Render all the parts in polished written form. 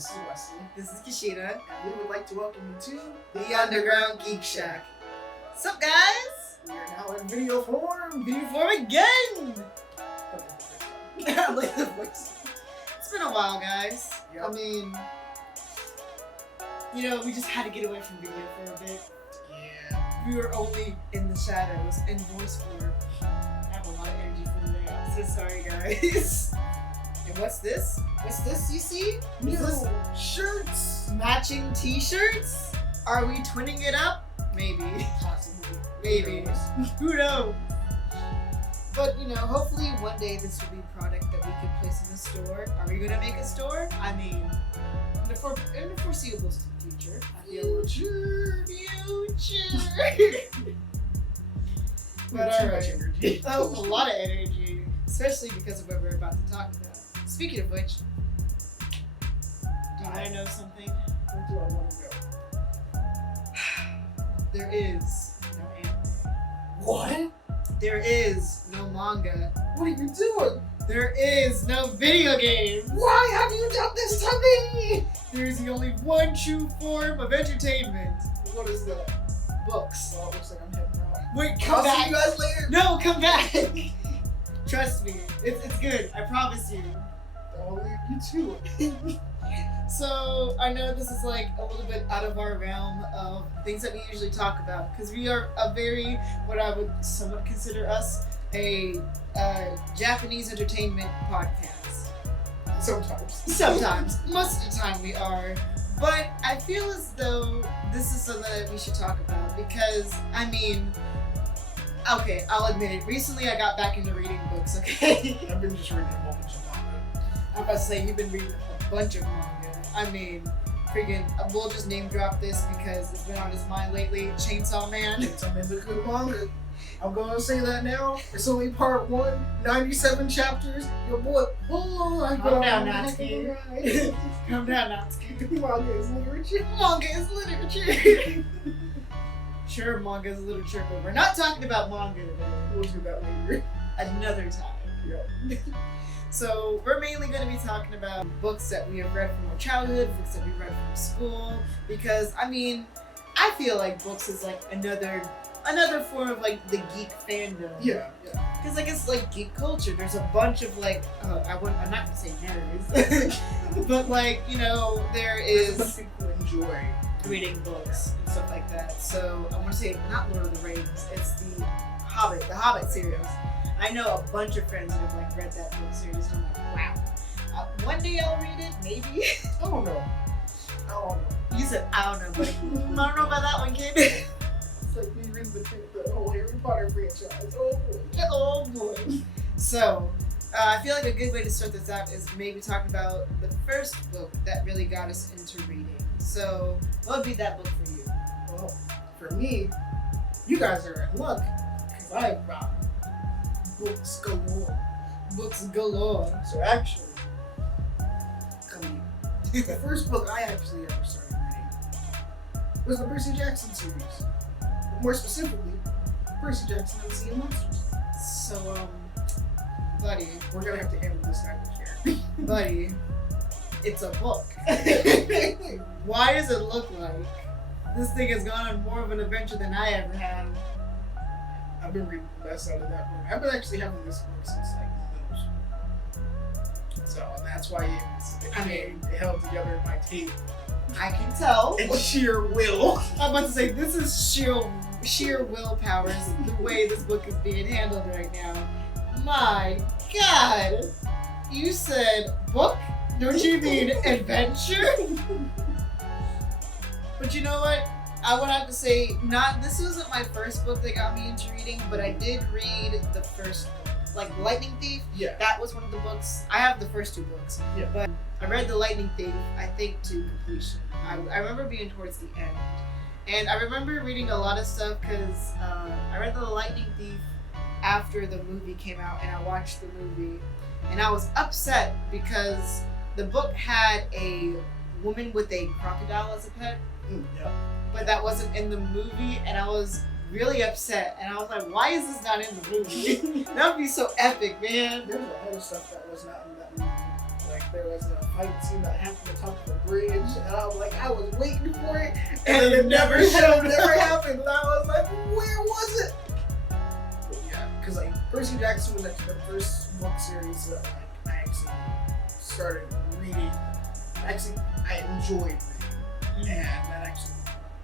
This is Wesley. This is Kashida. And we would like to welcome you to The Underground Geek Shack. What's up, guys? We are now in video form. Video form again! I like the voice. It's been a while, guys. Yep. I mean, you know, we just had to get away from video for a bit. Yeah. We were only in the shadows in voice form. I have a lot of energy for today. I'm so sorry, guys. And what's this? What's this you see? New Is this shirts. matching t-shirts? Are we twinning it up? Maybe. Possibly. Maybe. Who knows? But, you know, hopefully one day this will be a product that we could place in the store. Are we going to make a store? I mean, in the foreseeable future. I feel Future. But Too alright. much energy. Oh, a lot of energy. Especially because of what we're about to talk about. Speaking of which, do I know something? Where do I want to go? There is no anime. What? There is no manga. What are you doing? There is no video game. Why have you done this to me? There is the only one true form of entertainment. What is that? Books. Well, it looks like I'm heading out. Wait, come I'll back. see you guys later. No, come back. Trust me, it's good. I promise you. I'll leave you to it. So I know this is like a little bit out of our realm of things that we usually talk about because we are a very, what I would somewhat consider us, a Japanese entertainment podcast. Sometimes. Sometimes. Most of the time we are. But I feel as though this is something that we should talk about because, I mean, okay, I'll admit it. Recently I got back into reading books, okay? I've been just reading a whole bunch of manga. I'm about to say, you've been reading a bunch of manga. I mean, freaking, we'll just name drop this because it's been on his mind lately. Chainsaw Man. Chainsaw Man's a good manga. I'm gonna say that now. It's only part 1, 97 chapters. Your boy, Calm down, Natsuki. Calm down, Natsuki. Manga is literature. Manga is literature. Sure, manga is literature, but we're not talking about manga today. We'll do that later. Another time. Yeah. So we're mainly going to be talking about books that we have read from our childhood, books that we read from school, because I mean, I feel like books is like another form of like the geek fandom. Yeah. Because like it's like geek culture. There's a bunch of like, I'm not going to say nerds, but like, you know, there is Some people enjoy reading books and stuff like that. So I want to say not Lord of the Rings, it's the Hobbit series. I know a bunch of friends that have like read that book series and I'm like, wow. One day I'll read it, maybe. I don't know. You said, I don't know, but I don't know about that one, kid. It's like me reading the whole Harry Potter franchise. Oh boy. Oh boy. So, I feel like a good way to start this out is maybe talking about the first book that really got us into reading. So, what would be that book for you? Well, for me, you guys are in luck because I've got books galore. Books galore. So actually, the first book I actually ever started reading was the Percy Jackson series. More specifically, Percy Jackson and the Sea of Monsters. So, buddy, We're gonna have to handle this language here. buddy, it's a book. Why does it look like this thing has gone on more of an adventure than I ever have? I've been reading the best out of that book. I've been actually having this book since like middle school. So and that's why it held together in my tape. I can tell. And sheer will. I'm about to say, this is sheer willpower, the way this book is being handled right now. My God! You said book? Don't you mean adventure? But you know what? I would have to say, this wasn't my first book that got me into reading, but I did read the first book. Like Lightning Thief, Yeah. that was one of the books. I have the first 2 books, Yeah. but I read The Lightning Thief, I think, to completion. I remember being towards the end. And I remember reading a lot of stuff because I read The Lightning Thief after the movie came out, and I watched the movie. And I was upset because the book had a woman with a crocodile as a pet, Yeah. but that wasn't in the movie, and I was really upset. And I was like, why is this not in the movie? That would be so epic, man. There's a lot of stuff that was not in that movie. Like there was a fight scene that happened on top of a bridge, and I was like, I was waiting for it, and then it never happened. And I was like, where was it? But yeah, because like Percy Jackson was like the first book series that like I actually started reading. Actually, I enjoyed reading, and that actually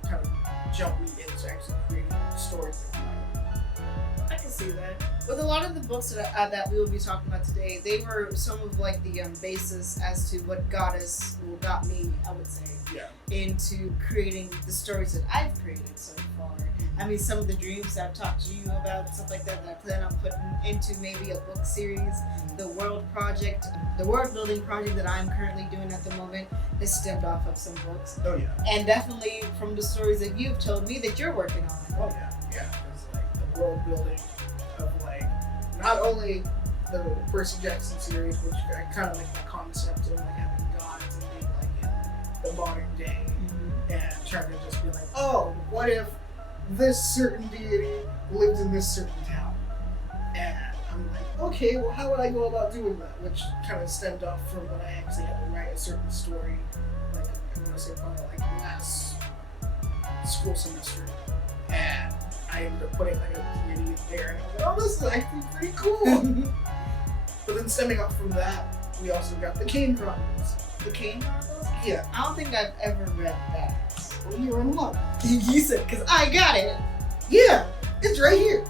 kind of jumped me into actually creating stories that I I can see that. With a lot of the books that we will be talking about today, they were some of like the basis as to what got me, I would say, into creating the stories that I've created so far. I mean, some of the dreams that I've talked to you about, stuff like that I plan on putting into maybe a book series. The world building project that I'm currently doing at the moment is stemmed off of some books. Oh yeah. And definitely from the stories that you've told me that you're working on. Oh yeah. Because like the world building of like not only the Percy Jackson series, which I kind of like the concept of like having gods and being like in the modern day, and trying to just be like, oh, what if this certain deity lived in this certain town? And I'm like, okay, well, how would I go about doing that? Which kind of stemmed off from when I actually had to write a certain story, like I'm gonna say probably like last school semester, and I ended up putting like a deity there, and I was like, oh, this is actually pretty cool. But then stemming off from that, we also got the Kane Chronicles. The Kane Chronicles? Yeah. I don't think I've ever read that. Well, you're in luck. You said, because I got it. Yeah, it's right here.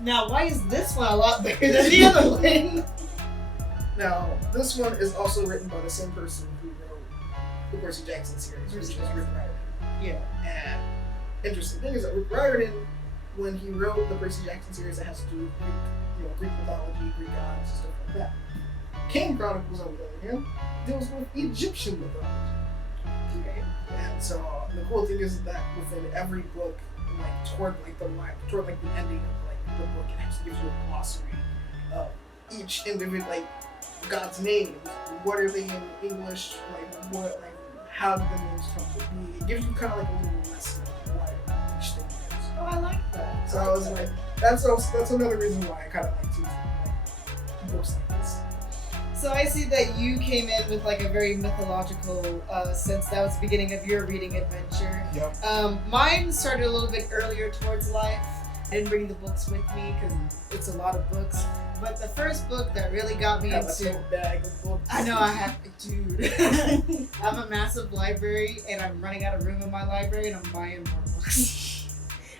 Now, why is this one a lot better than the other one? Now, this one is also written by the same person who wrote the Percy Jackson series, which is Rick Riordan. Yeah. And interesting thing is that Rick Riordan, when he wrote the Percy Jackson series that has to do with Greek mythology, Greek gods, and stuff like that. Kane Chronicles, on the other hand, deals with Egyptian mythology. Okay. And so the cool thing is that within every book, like toward the ending of like the book, it actually gives you a glossary of each individual, like God's names. What are they in English? How did the names come to be? It gives you kind of like a little lesson of what each thing is. Oh, I like that. So I was like, that's another reason why I kind of like to like books like this. So I see that you came in with like a very mythological sense. That was the beginning of your reading adventure. Yep. Mine started a little bit earlier towards life. I didn't bring the books with me because it's a lot of books. But the first book that really got me into a bag of books. I know I have, dude. I have a massive library and I'm running out of room in my library and I'm buying more books.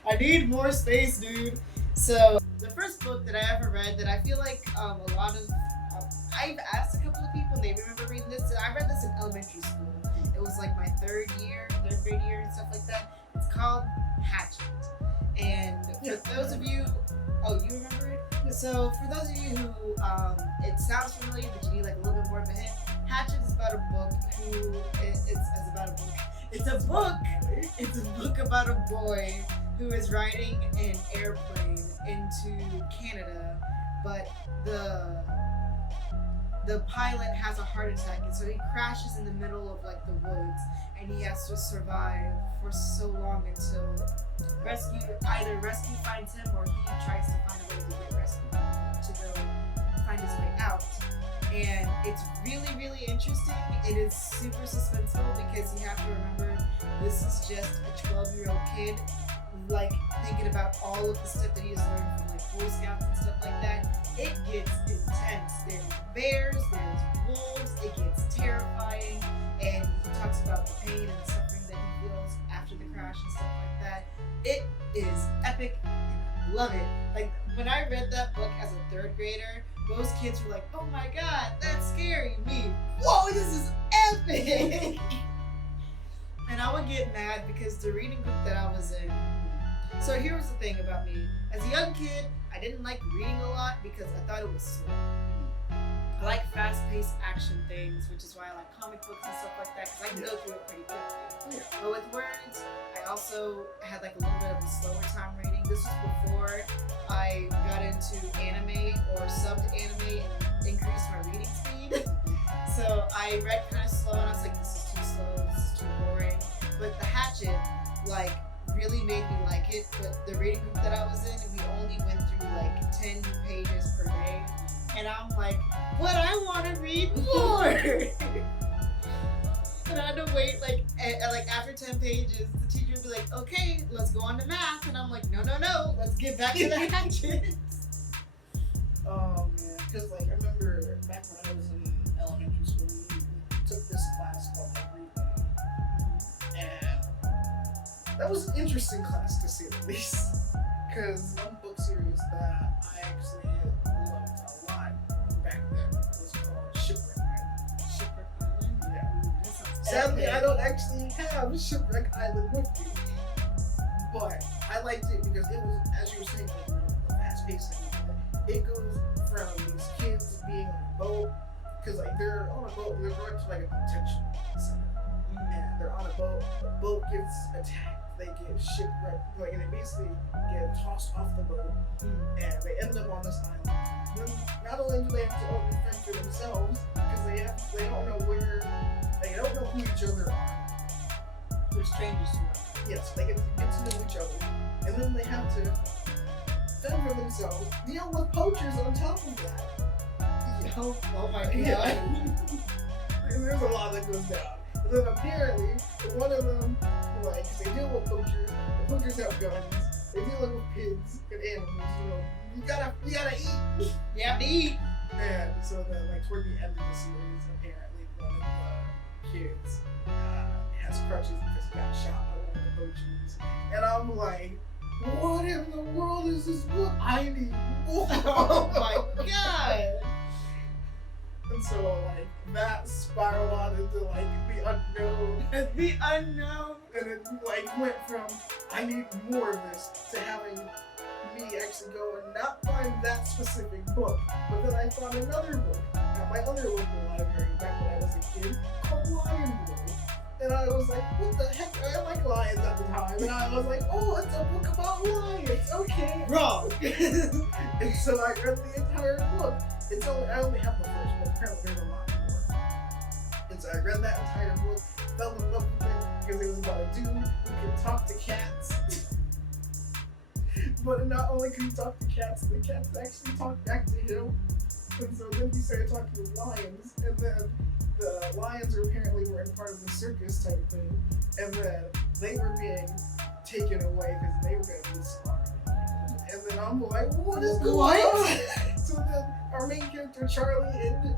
I need more space, dude. So the first book that I ever read that I feel like a lot of I've asked a couple of people and they remember reading this. I read this in elementary school. It was like my third grade year and stuff like that. It's called Hatchet. And for those of you, you remember it? Yeah. So for those of you who, it sounds familiar, but you need like a little bit more of a hint. Hatchet is about a book It's a book about a boy who is riding an airplane into Canada, but the pilot has a heart attack, and so he crashes in the middle of like the woods, and he has to survive for so long until either rescue finds him or he tries to find a way to get rescued to go find his way out. And it's really, really interesting. It is super suspenseful because you have to remember this is just a 12-year-old kid like thinking about all of the stuff that he has learned from like Boy Scouts and stuff like that. It gets intense. There's bears, there's wolves, it gets terrifying, and he talks about the pain and the suffering that he feels after the crash and stuff like that. It is epic. I love it. Like when I read that book as a third grader, most kids were like, oh my god, that's scary. Me, whoa, this is epic. And I would get mad because the reading group that I was in. So here was the thing about me. As a young kid, I didn't like reading a lot because I thought it was slow. I like fast-paced action things, which is why I like comic books and stuff like that, because I can go through it pretty quickly. Yeah. But with words, I also had like a little bit of a slower time reading. This was before I got into anime or subbed anime and increased my reading speed. So I read kind of slow, and I was like, this is too slow, this is too boring. But the Hatchet, like, really made me like it. But the reading group that I was in, we only went through like 10 pages per day. And I'm like, but I want to read more. And I had to wait like after 10 pages, the teacher would be like, okay, let's go on to math. And I'm like, no, let's get back to the hatchet. Oh man, because like I remember back when I was in elementary school, we took this class called like reading, and that was an interesting class to say the least. Because one book series that I actually loved a lot back then was called Shipwreck Island. Shipwreck Island? Yeah. Ooh, Sadly, I don't actually have Shipwreck Island with me, but I liked it because it was, as you were saying, like, the fast paced thing. It goes from these kids being on a boat, because like they're on a boat, they're going to like a detention center, and they're on a boat. The boat gets attacked, they get shipwrecked, like, and they basically get tossed off the boat, and they end up on this island. Then not only do they have to only fend for themselves, because they don't know who each other are. They're strangers to us. Yes, they get to know each other, and then they have to fend for themselves, deal with poachers on top of that. Oh my god. Yeah. And there's a lot that goes down. And then apparently, one of them, like, 'cause they deal with poachers, the poachers have guns, they deal with pigs and animals, you gotta eat. You have to eat. And so then, like, toward the end of the series, apparently one of the kids has crutches because he got shot by one of the poachers. And I'm like, what in the world is this book? I need more. Oh my god. And so, like, that spiraled out into, like, the unknown. The unknown. And it, like, went from, I need more of this, to having me actually go and not find that specific book. But then I found another book at my other local library back when I was a kid called Lion Boy. And I was like, what the heck? I like lions at the time. And I was like, oh, it's a book about lions. Okay. Wrong. And so I read the entire book. I only have the first book. Apparently there's a lot more. And so I read that entire book, fell in love with it because it was about a dude who could talk to cats. But not only could he talk to cats, the cats actually talked back to him. And so then he started talking to lions. And then the lions apparently were in part of the circus type thing, and then they were being taken away because they were going to be slaughtered. And then I'm like, what is going on? So then our main character Charlie and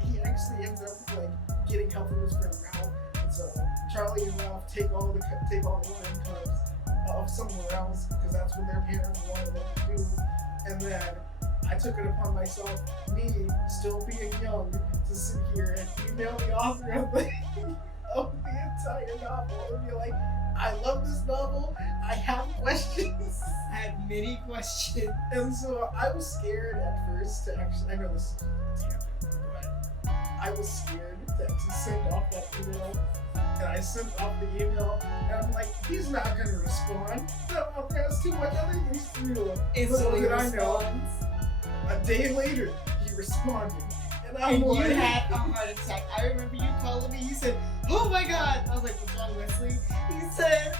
he actually ends up like getting help from his friend Ralph. And so Charlie and Ralph take all the lion cubs off somewhere else because that's what their parents wanted them to do. And then I took it upon myself, me still being young, to sit here and email the author of the entire novel and be like, I love this novel, I have questions. I had many questions. And so I was scared at first to actually, I know this is tangent, but I was scared to actually send off that email. And I sent off the email, and I'm like, he's not gonna respond. That author has too much other things to do. Instantly Little did I know, responds. a day later, he responded. And I'm And like, you had a heart attack. I remember you calling me, you said, oh my god. I was like, what's wrong, Wesley? He said,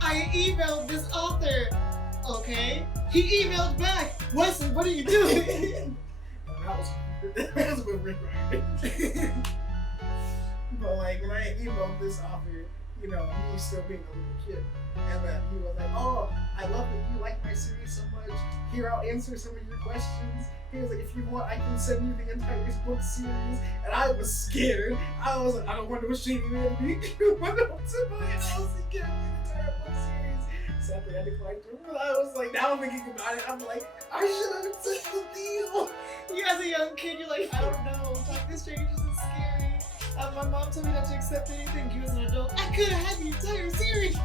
I emailed this author. Okay. He emailed back. Wesley, what are you doing? that was a bit rick. But like when I emailed this author, me still being a little kid, and then he was like, oh, I love that you like my series so much. Here, I'll answer some of your questions. He was like, if you want, I can send you the entire book series. And I was scared. I was like, I don't want no shady man to be. You went up to my house and gave me the entire book series. Sadly, I declined to. But I was like, now I'm thinking about it. I'm like, I should have accepted the deal. You as a young kid, you're like, I don't know. Talking to strangers is scary. My mom told me not to accept anything. You as an adult, I could have had the entire series.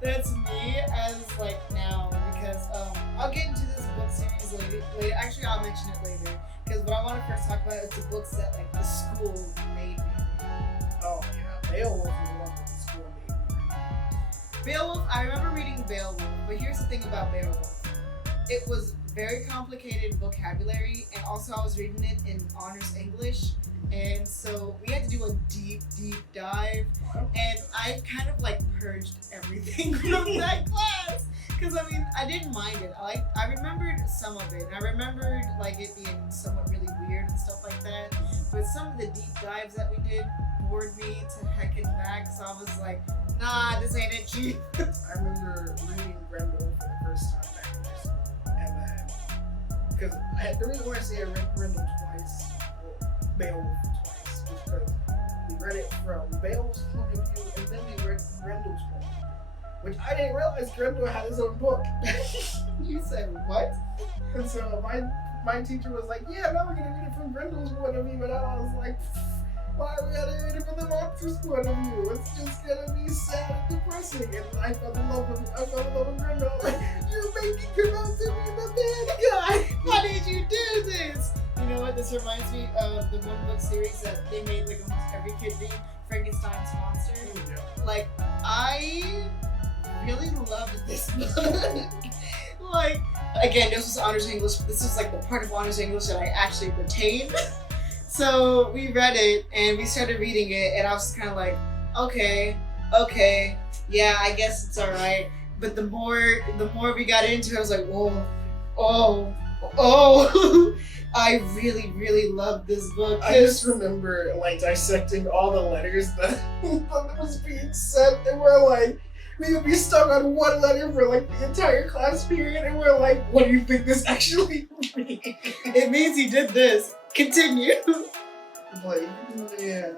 That's me as like now because I'll get into this book series later. Actually, I'll mention it later because what I want to first talk about is the books that like the school made me read. Oh yeah, Beowulf was one that the school made me read. Beowulf, I remember reading Beowulf, but here's the thing about Beowulf. It was very complicated vocabulary, and also I was reading it in honors English, and so we had to do a deep dive, and I kind of like purged everything from that class. Because I mean, I didn't mind it. I remembered some of it. I remembered like it being somewhat really weird and stuff like that. But some of the deep dives that we did bored me to heck and back. So I was like, nah, this ain't it, Chief. I remember reading Grendel for the first time back in high school, and then because the reason why I say I read Grendel twice, well, Beowulf twice, was because we read it from Beowulf's point of view, and then we read Grendel's point of view, which I didn't realize Grendel had his own book. You said what? And so my teacher was like, yeah, now we're gonna read it from Grendel's point of view, and I was like, why are we gonna read it from the monster's point of view? It's just gonna be sad and depressing. And I fell in love with Grendel. Like, you're making him out to be the bad guy. Why did you do this? You know what? This reminds me of the one book series that they made like almost every kid read, Frankenstein's Monster. Yeah. Like, I really loved this book. Like, again, this was honors English. This was like the part of honors English that I actually retained. So we read it and we started reading it, and I was kind of like, okay, yeah, I guess it's all right. But the more we got into it, I was like, oh, I really loved this book. I just remember like dissecting all the letters that was being sent, and we're like, we would be stuck on one letter for like the entire class period, and we're like, what do you think this actually means? It means he did this. Continue. Like, man,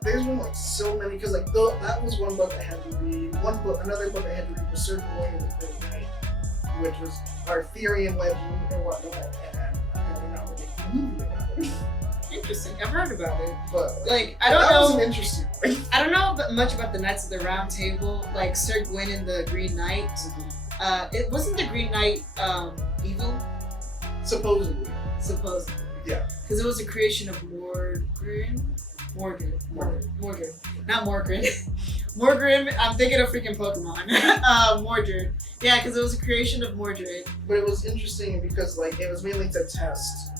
there's been like so many, because like that was one book I had to read. Another book I had to read was Circle Away in the Great Night, which was Arthurian legend and whatnot, and I don't know, a movie about it. Interesting. I've heard about it, But like I don't that was know. an interesting one. I don't know much about the Knights of the Round Table, like Sir Gawain and the Green Knight. It wasn't the Green Knight evil, Supposedly. Yeah. Because it was a creation of Morgan. Not Morgan. Morgan, I'm thinking of freaking Pokemon. Mordred. Yeah, because it was a creation of Mordred. But it was interesting because like it was mainly to test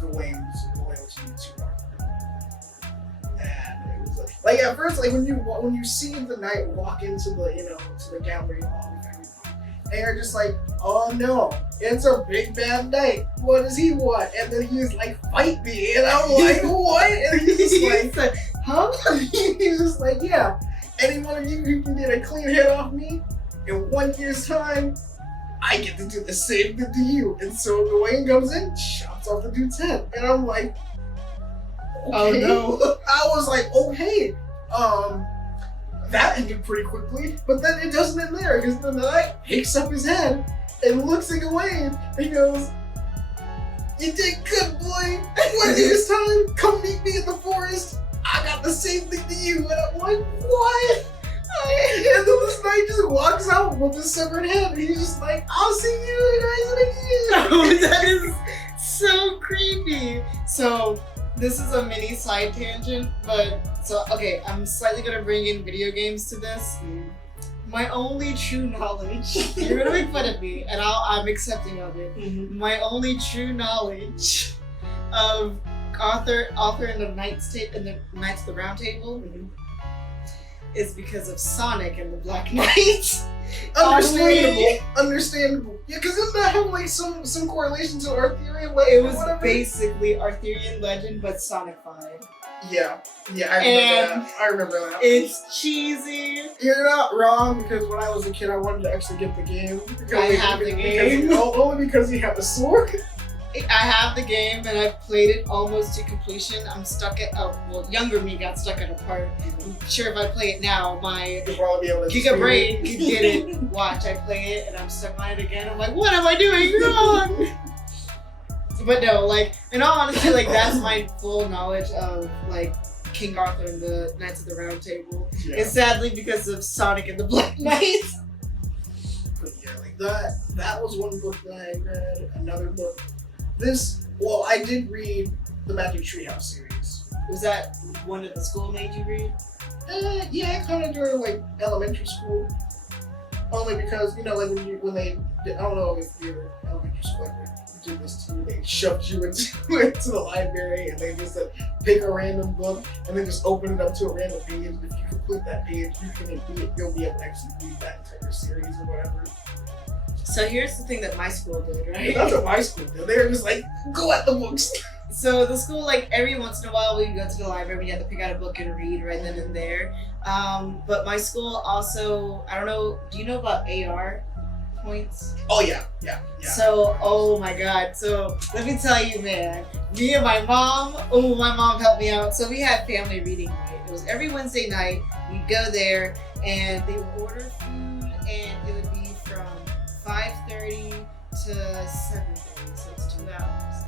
Gawain's loyalty to Arthur. And it was like at first, like when you see the knight walk into the to the gallery hall with everyone, and you're just like, oh no, it's a big bad knight. What does he want? And then he's like, fight me, and I'm like, what? And he's just like, huh? He's just like, yeah. Any one of you who can get a clean head off me in 1 year's time, I get to do the same thing to you. And so Gawain comes in, chops off the dude's head. And I'm like, okay. Oh no. I was like, okay. That ended pretty quickly. But then it doesn't end there, because the knight picks up his head and looks at Gawain and goes, you did good, boy. 1 year's time, come meet me in the forest. I got the same thing to you. And I'm like, what? And then this knight just walks out with his severed head, and he's just like, I'll see you guys in a year. Oh, that is so creepy. So this is a mini side tangent, but okay, I'm slightly gonna bring in video games to this. My only true knowledge, you're gonna make fun of me, and I'm accepting of it. Mm-hmm. My only true knowledge of author in the Knights of the Round Table is because of Sonic and the Black Knight. Understandable. Yeah, because doesn't that have like some correlation to Arthurian legend? It was basically Arthurian legend, but Sonicified. Yeah, I remember that. It's cheesy. You're not wrong, because when I was a kid, I wanted to actually get the game. I have the game. Only because he had the sword. I have the game, and I've played it almost to completion. I'm stuck at younger me got stuck at a part. I'm sure if I play it now, my You'll probably be able to Giga brain could get it. Watch, I play it, and I'm stuck on it again. I'm like, what am I doing wrong? But no, like, in all honesty, like, that's my full knowledge of, like, King Arthur and the Knights of the Round Table. Yeah. And sadly, because of Sonic and the Black Knight. But yeah, like that was one book that I read. Another book. I did read the Magic Treehouse series. Was that one that the school made you read? Yeah, kind of during like elementary school. Only because like when they I don't know if you're elementary school, like do this to you. They shoved you into the library and they just said, pick a random book and then just open it up to a random page. And if you complete that page, you'll be able to actually read that entire series or whatever. So here's the thing that my school did, right? That's what my school did. They were just like, go at the books. So the school, like every once in a while, we'd go to the library. We had to pick out a book and read right then and there. But my school also, I don't know. Do you know about AR points? Oh yeah. So, oh my God. So let me tell you, man. Me and my mom. Oh, my mom helped me out. So we had family reading night. It was every Wednesday night. We'd go there, and they would order food, and it would be from 5:30 to 7:30. So it's 2 hours.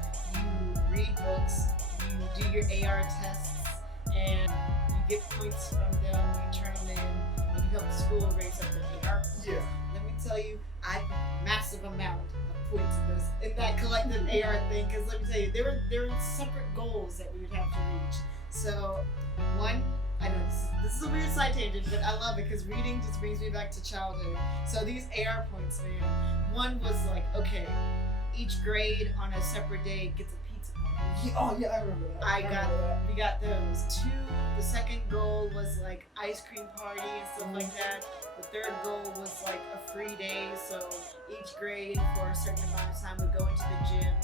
Read books, you do your AR tests, and you get points from them, you turn them in, and you help the school raise up their AR points. Yeah. Let me tell you, I got a massive amount of points in that collective AR thing, because let me tell you, there were separate goals that we would have to reach. So, one, I know this is a weird side tangent, but I love it because reading just brings me back to childhood. So these AR points, man, one was like, okay, each grade on a separate day gets a pizza party. Oh yeah, I remember that. We got those. 2, the second goal was like ice cream party and stuff like that. The third goal was like a free day, so each grade for a certain amount of time would go into the gym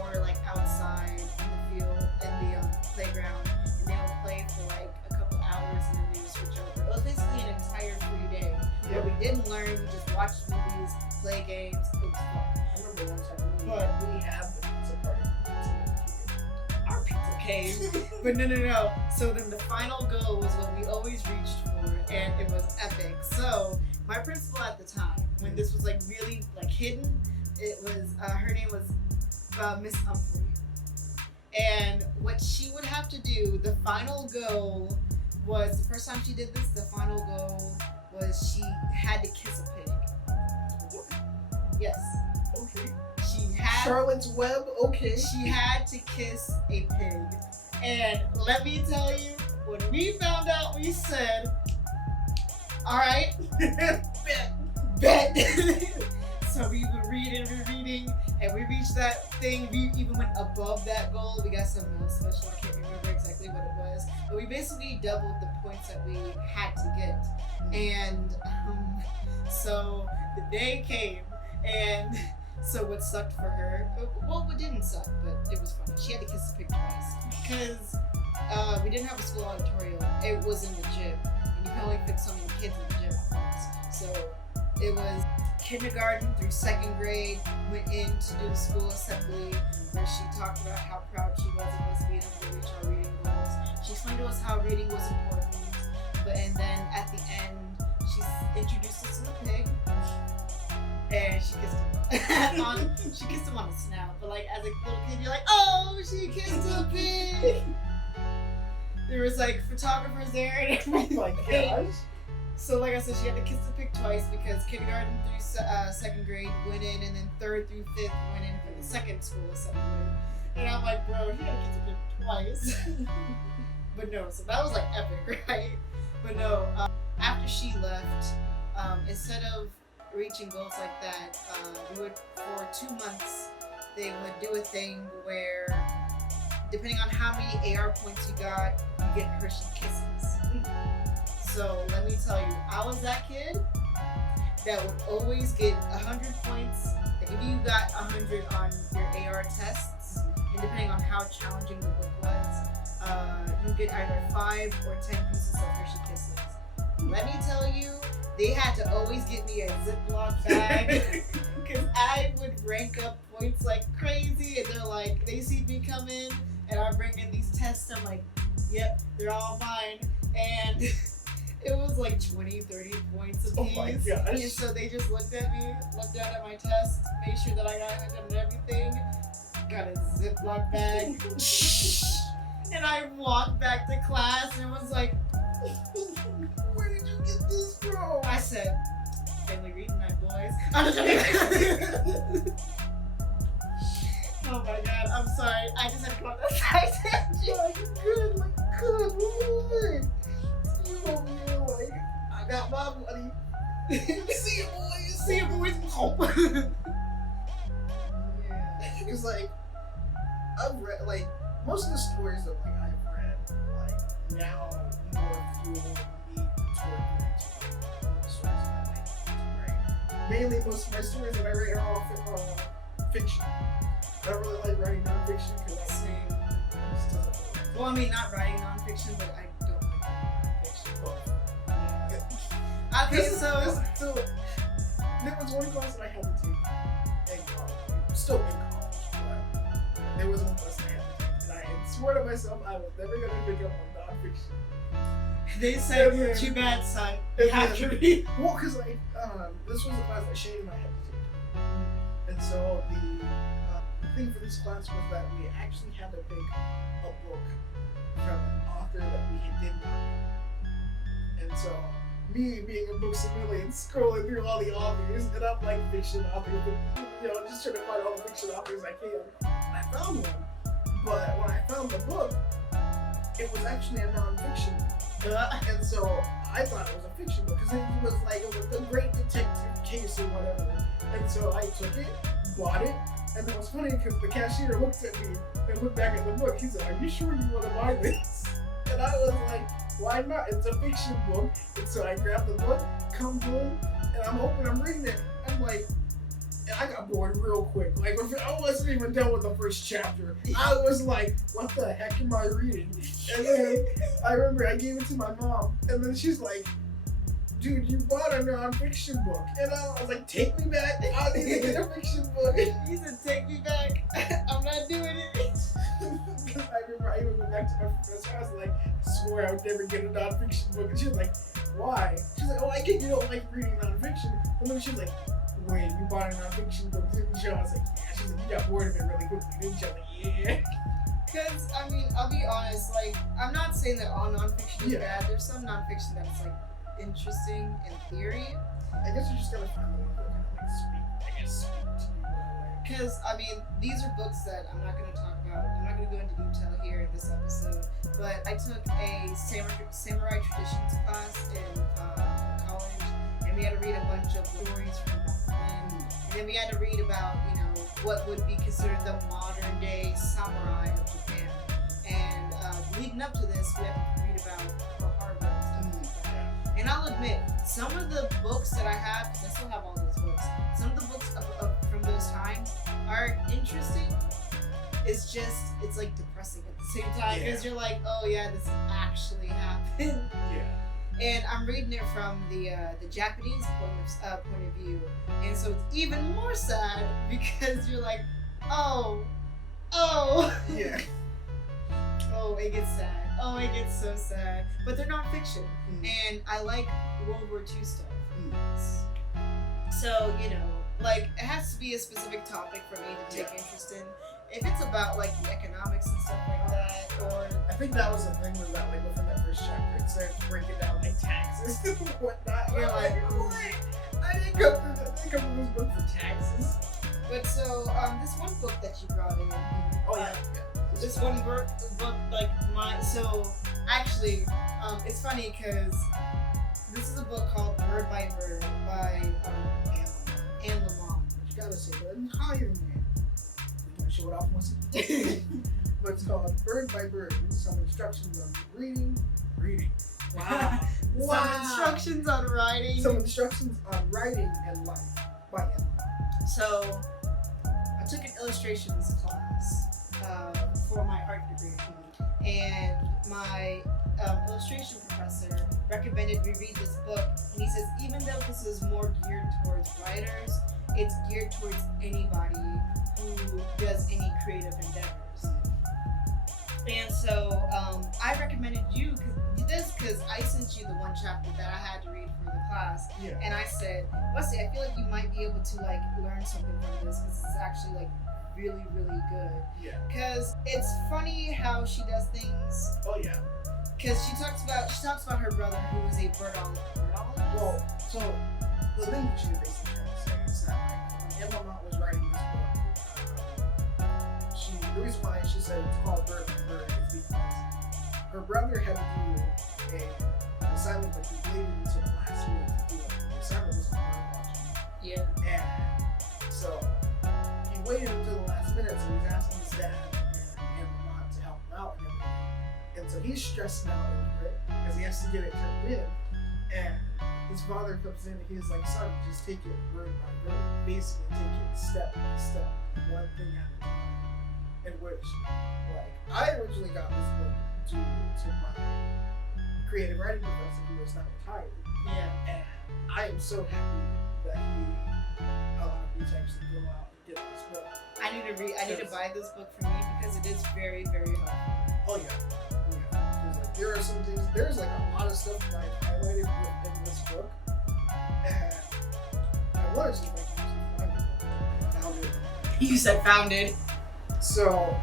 or like outside in the field, in the playground, and they would play for like a couple hours and then they would switch over. It was basically an entire free day where we didn't learn, we just watched movies, play games. It was fun. I remember one time we had the pizza party. Our pizza cave. But no. So then the final goal was what we always reached for, and it was epic. So my principal at the time, when this was like really like hidden, it was her name was Miss Humphrey. And what she would have to do, the final goal was, the first time she did this, the final goal was she had to kiss a pig. Yes. Okay. Charlotte's Web, okay. She had to kiss a pig. And let me tell you, when we found out, we said, all right, bet. So we were reading, and we reached that thing. We even went above that goal. We got something else special. I can't remember exactly what it was. But we basically doubled the points that we had to get. And so the day came, and so what sucked for her, well, it didn't suck, but it was funny. She had to kiss the pig twice because we didn't have a school auditorium. It was in the gym, and you can only fit so many kids in the gym at once. So it was kindergarten through 2nd grade, went in to do the school assembly where she talked about how proud she was of us being able to reach our reading goals. She explained to us how reading was important, and then at the end, she introduced us to the pig. And she kissed him. She kissed him on the snout. But like as a little kid, you're like, oh, she kissed a pig. There was like photographers there and everything. Oh my gosh. So like I said, she had to kiss the pig twice because kindergarten through 2nd grade went in, and then 3rd through 5th went in for the second school assembly. And I'm like, bro, you had to kiss a pig twice. But no, so that was like epic, right? But no, after she left, instead of reaching goals like that, we would, for 2 months, they would do a thing where, depending on how many AR points you got, you get Hershey Kisses. So let me tell you, I was that kid that would always get 100 points. Like if you got 100 on your AR tests, and depending on how challenging the book was, you get either 5 or 10 pieces of Hershey Kisses. Let me tell you, they had to always get me a Ziploc bag because I would rank up points like crazy, and they're like, they see me come in and I bring in these tests, I'm like, yep, they're all mine. And it was like 20, 30 points a piece. Oh my gosh. And so they just looked at me, looked down at my test, made sure that I got 100 and everything, got a Ziploc bag, and I walked back to class and was like, where did you get this from? I said, family reading night, boys. Oh my god, I'm sorry. I just had to go on that side tangent. Good, like, good, moving. You over here, like, I got my money. See you, boys. See you, boys. Yeah. because like I've read like most of the stories that like I've read like now more fuel me toward going to like the stories that I like to write. Mainly, most of my stories that I write are all fiction. I don't really like writing nonfiction because I think it just doesn't feel right. Well, I mean, not writing nonfiction, but I don't like nonfiction. Yeah. Okay, so there was one class that I had to take in college. Still in college, but there was one class that I had to take, and I had swore to myself I was never going to pick up on nonfiction. they said, too bad, son. You have to read. Well, because like this was a class that Shane and I had to take, and so the thing for this class was that we actually had to pick a book from an author that we did not know. And so, me being a book civilian, scrolling through all the authors, and I'm like fiction authors, just trying to find all the fiction authors I can. And I found one, but when I found the book, it was actually a non-fiction book. And so, I thought it was a fiction book, because it was a great detective case or whatever. And so, I took it, bought it, and it was funny because the cashier looked at me and looked back at the book. He said, "Are you sure you want to buy this?" And I was like, "Why not? It's a fiction book." And so I grabbed the book, come home, and I'm reading it. I'm like, and I got bored real quick. Like, I wasn't even done with the first chapter. I was like, "What the heck am I reading?" And then I remember I gave it to my mom, and then she's like, "Dude, you bought a non-fiction book." And I was like, "Take me back. I need to get a fiction book." He said, "Take me back. I'm not doing it." Because I remember I even went back to my professor. I was like, I swore I would never get a non-fiction book. And she was like, "Why?" She's like, "Oh, I get you don't like reading non-fiction." And then she was like, "Wait, you bought a non-fiction book, didn't you?" I was like, "Yeah." She's like, "You got bored of it really quickly, didn't you?" I'm like, "Yeah." Because, I mean, I'll be honest, like, I'm not saying that all nonfiction is bad. There's some nonfiction that's, like, interesting in theory. I guess you just gotta find the one that kind of, like, speak to you. Because, I mean, these are books that I'm not going to talk about. I'm not going to go into detail here in this episode. But I took a samurai traditions class in college, and we had to read a bunch of stories from back then. And then we had to read about, what would be considered the modern day samurai of Japan. And leading up to this, we had to read about Pearl Harbor and stuff like that. And I'll admit, some of the books that I have, because I still have all those books, some of the books from those times are interesting. It's like depressing at the same time, because you're like, oh yeah, this actually happened. Yeah. And I'm reading it from the Japanese point of view, and so it's even more sad because you're like, oh, Yeah. oh, it gets sad. Oh, it gets so sad. But they're not fiction, and I like World War II stuff. So like it has to be a specific topic for me to take interest in. If it's about like the economics and stuff like that, or I think that was the thing with that, like within that first chapter, it started breaking down like taxes and whatnot. You're like, what? I didn't come to this book for taxes. But so this one book that you brought in. Oh yeah. This one book like mine. So actually, it's funny because this is a book called Bird by Bird by Anne Lamont. You gotta say the entire name. Show it off once again. But it's called Bird by Bird. Some instructions on reading. Wow. Some instructions on writing. Some instructions on writing and life by Emma. So I took an illustrations class for my art degree, and my illustration professor recommended we read this book, and he says even though this is more geared towards writers, it's geared towards anybody who does any creative endeavors. And so I recommended you because I sent you the one chapter that I had to read for the class. Yeah. And I said, Wesley, I feel like you might be able to like learn something from this because it's actually like really, really good. Yeah. Because it's funny how she does things. Oh yeah. Because she talks about her brother who was a birdologist. Well, so the thing she was basically trying to say is that like when Emma Mott was writing this book, the reason why she said it's called Bird by Bird is because her brother had to do an assignment, but he waited until the last minute to do it. The assignment was on bird watching. Yeah. And so he waiting until the last minute, so he's asking his dad and mom to help him out and everything. And so he's stressing out over it because he has to get it turned in. And his father comes in and he's like, son, just take it word by word. Basically, take it step by step, one thing at a time. In which, like, I originally got this book due to my creative writing professor who is now retired. Yeah. And I am so happy that he allowed me to actually go out and get this book. I need to buy this book for me because it is very, very helpful. Oh yeah. Because like there are some things, there's like a lot of stuff that I highlighted in this book, and I wanted to like find it. Found it. You said founded. So,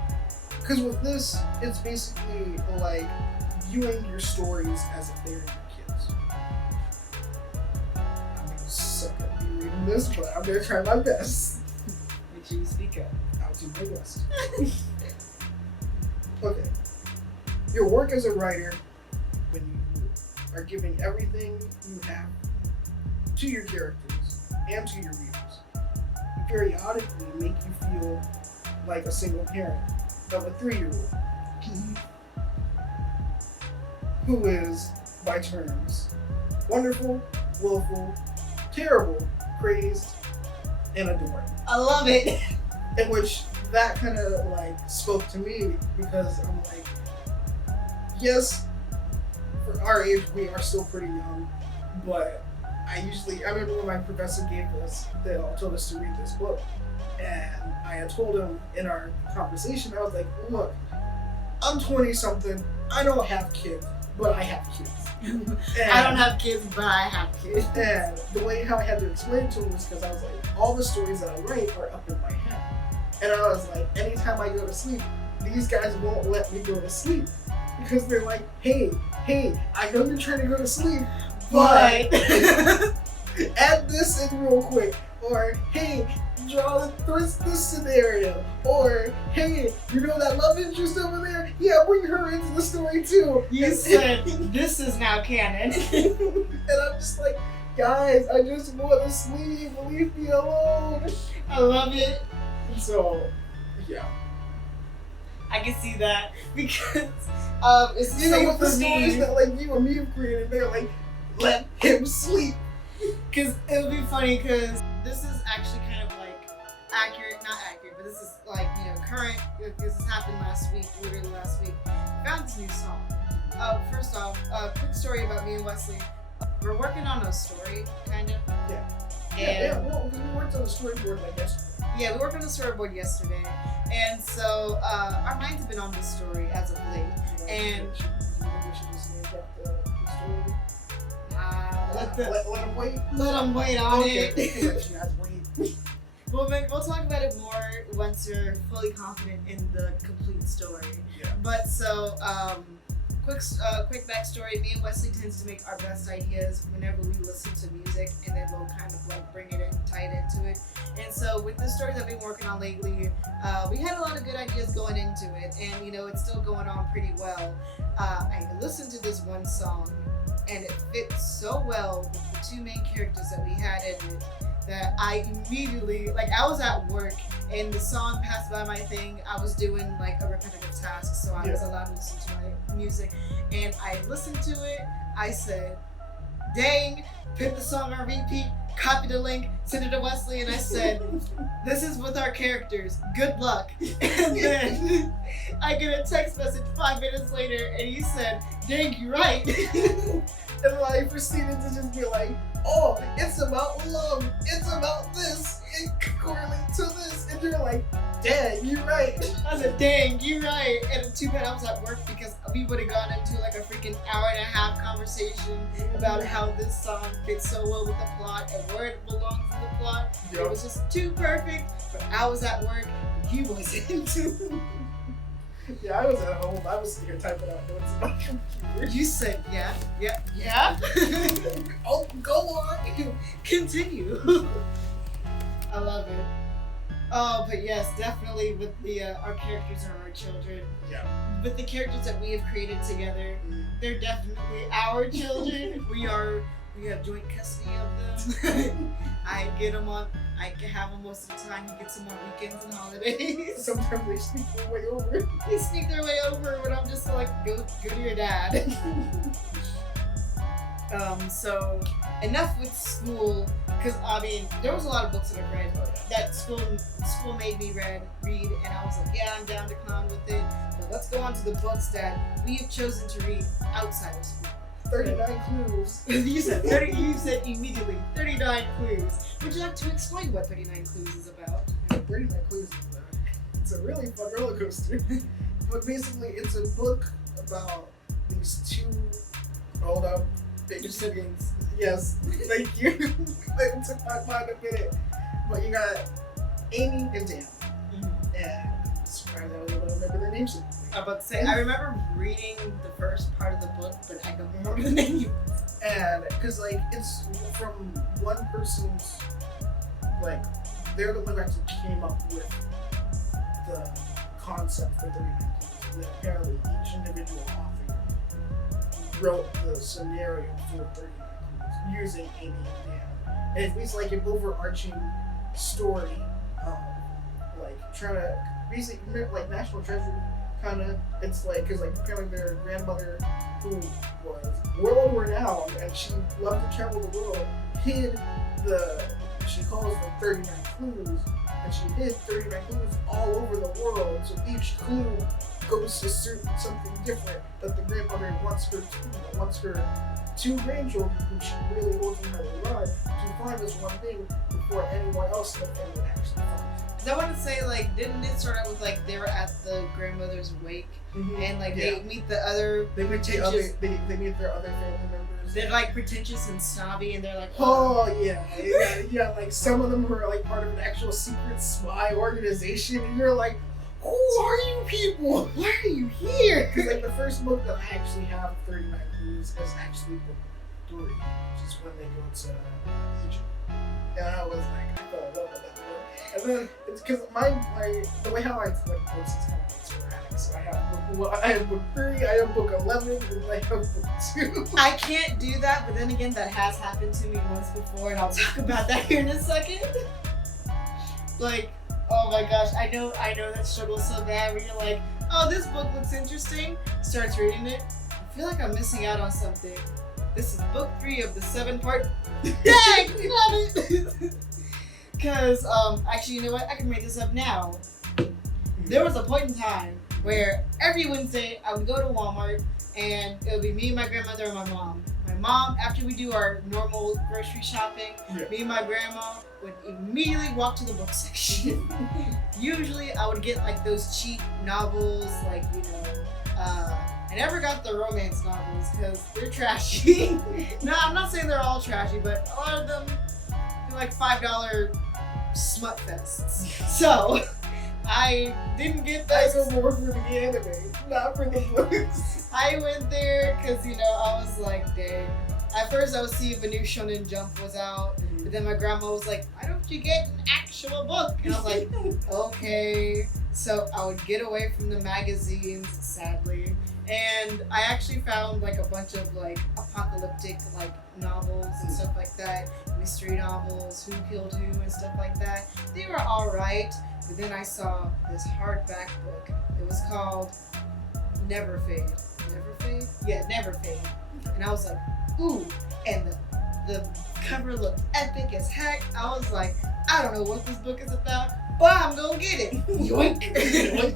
because with this, it's basically like viewing your stories as if they're your kids. I'm gonna suck at me reading this, but I'm gonna try my best. Make sure you speak up. I'll do my best. Okay. Your work as a writer, when you are giving everything you have to your characters and to your readers, you periodically make you feel like a single parent of a 3-year-old who is, by terms, wonderful, willful, terrible, crazed, and adoring. I love it. In which that kind of like spoke to me because I'm like, yes, for our age we are still pretty young, but I remember when my professor told us to read this book, and I had told him in our conversation, I was like, look, I'm 20 something, I don't have kids, but I have kids. I don't have kids, but I have kids. And the way how I had to explain it to him was because I was like, all the stories that I write are up in my head. And I was like, anytime I go to sleep, these guys won't let me go to sleep. Because they're like, hey, I know you're trying to go to sleep, but add this in real quick. Or, hey, draw this scenario. Or, hey, you know that love interest over there? Yeah, bring her into the story too. You said, this is now canon. And I'm just like, guys, I just want to sleep. Leave me alone. I love it. So, yeah. I can see that because it's the You know, same with the for stories me. that like you and me have created, they're like, let him sleep. Because it would be funny because this is actually kind of like not accurate, but this is like, current. This has happened literally last week. I found this new song. First off, quick story about me and Wesley. We're working on a story, kind of. Yeah. And Well, we worked on the storyboard like yesterday. yeah, we worked on the storyboard yesterday. And so our minds have been on this story as of late. And we should just make up the story. let them wait. let them wait on it. Okay. Let you guys wait. We'll talk about it more once you're fully confident in the complete story. Yeah. But so, quick backstory. Me and Wesley tends to make our best ideas whenever we listen to music, and then we'll kind of like bring it in, tie it into it. And so with the story that we've been working on lately, we had a lot of good ideas going into it, and it's still going on pretty well. I listened to this one song, and it fits so well with the two main characters that we had in it that I immediately, I was at work and the song passed by my thing. I was doing like a repetitive task, so I was allowed to listen to my music, and I listened to it. I said, dang, put the song on repeat, copy the link, send it to Wesley, and I said, this is with our characters, good luck. And then I get a text message 5 minutes later, and he said, dang, you're right. And I proceeded to just be like, oh, it's about love. It's about this. It correlates to this. And you're like, dang, you're right. I said, dang, you're right. And too bad I was at work because we would have gone into like a freaking hour-and-a-half conversation about how this song fits so well with the plot and where it belongs in the plot. Yep. It was just too perfect. But I was at work and he wasn't. Yeah, I was at home. I was sitting here typing out notes on my computer. You said, yeah. Oh, go on. Continue. I love it. Oh, but yes, definitely with the our characters are our children. Yeah. With the characters that we have created together, they're definitely our children. We are We have joint custody of them. I get them on. I can have them most of the time. He gets them on weekends and holidays. Sometimes they sneak their way over. They sneak their way over, but I'm just like, go to your dad. So enough with school, because I mean, there was a lot of books that I read that school made me read, and I was like, yeah, I'm down to clown with it. But let's go on to the books that we have chosen to read outside of school. 39 clues. You said 30. You said immediately 39 clues. Would you like to explain what 39 clues is about? 39 clues. It's a really fun roller coaster. But basically, it's a book about these two. Hold up. Your siblings. Yes, thank you. It took my mind a minute. But you got Amy and Dan. And I'm surprised I was able to remember their names. I was about to say, I remember reading the first part of the book, but I don't remember the name. And because like it's from one person's, like they're the one who actually came up with the concept for 39 clues. And apparently each individual author wrote the scenario for 39 clues using Amy and Dan. And it's like an overarching story, like trying to basically like National Treasure kind of. It's like because like apparently their grandmother, who was world renowned and she loved to travel the world, hid she calls them 39 clues, and she hid 39 clues all over the world. So each clue goes to something different that the grandmother wants her two grandchildren, who she really holds in her regard, to find this one thing before anyone else in the family actually finds it. Because I want to say, like, didn't it start out with like they were at the grandmother's wake, and like they meet the other they meet their other family members. They're like pretentious and snobby, and they're like, yeah. Like some of them were like part of an actual secret spy organization, and you're like, who are you people? Why are you here? Because like the first book that I actually have, 39 Clues, is actually book 3, which is when they go to Egypt. And I was like, I fell in love with that book. And then it's because the way how I collect books is kind of like sporadic. So I have book 3, I have book 11, and I have book 2. I can't do that, but then again, that has happened to me once before, and I'll talk about that here in a second. Like, oh my gosh, I know that struggle so bad where you're like, oh, this book looks interesting, starts reading it, I feel like I'm missing out on something. This is book 3 of the 7-part. Dang, love it! Because, actually, you know what, I can make this up now. There was a point in time where every Wednesday I would go to Walmart, and it would be me, my grandmother, and my mom. My mom, after we do our normal grocery shopping, me and my grandma would immediately walk to the book section. Usually I would get like those cheap novels, like, you know, I never got the romance novels because they're trashy. No, I'm not saying they're all trashy, but a lot of them are like $5 smut fests. So I didn't get those. I go more for the anime, not for the books. I went there because, you know, I was like, dang. At first I would see if a new Shonen Jump was out, but then my grandma was like, why don't you get an actual book? And I was like, okay. So I would get away from the magazines, sadly. And I actually found like a bunch of like apocalyptic like novels and stuff like that, mystery novels, Who Killed Who and stuff like that. They were alright, but then I saw this hardback book. It was called Never Fade. Never Fade? Yeah, Never Fade. And I was like, ooh, and the cover looked epic as heck. I was like, I don't know what this book is about, but I'm gonna get it. Yoink.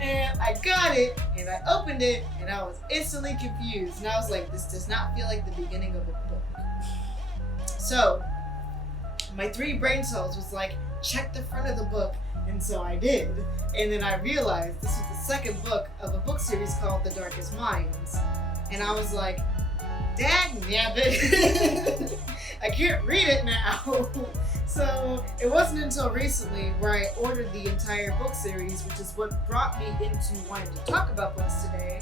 And I got it, and I opened it, and I was instantly confused. And I was like, this does not feel like the beginning of a book. So, my 3 brain cells was like, check the front of the book. And so I did. And then I realized this was the second book of a book series called The Darkest Minds. And I was like, dagnabbit, I can't read it now. So it wasn't until recently where I ordered the entire book series, which is what brought me into wanting to talk about books today,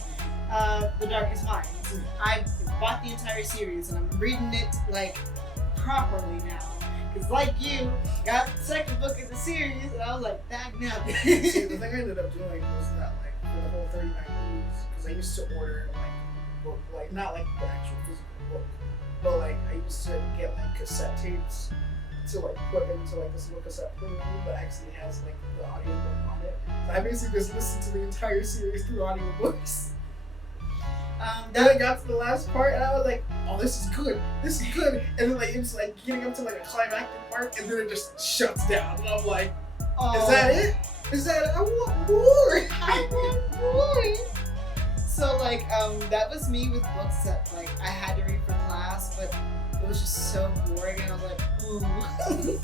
The Darkest Minds. I bought the entire series and I'm reading it like properly now. Because like you, got the second book in the series and I was like, dagnabbit. See, the thing I ended up doing was that like for the whole 39 movies, because I used to order like book, like not like the actual physical book, but like I used to get like cassette tapes to like put into like this little cassette player that actually has like the audiobook on it. So I basically just listened to the entire series through audiobooks. Then I got to the last part and I was like, oh, this is good, and then like it's like getting up to like a climactic part and then it just shuts down and I'm like, is that it? Is that it? I want more! I want more! So like that was me with books that like I had to read for class, but it was just so boring and I was like, ooh.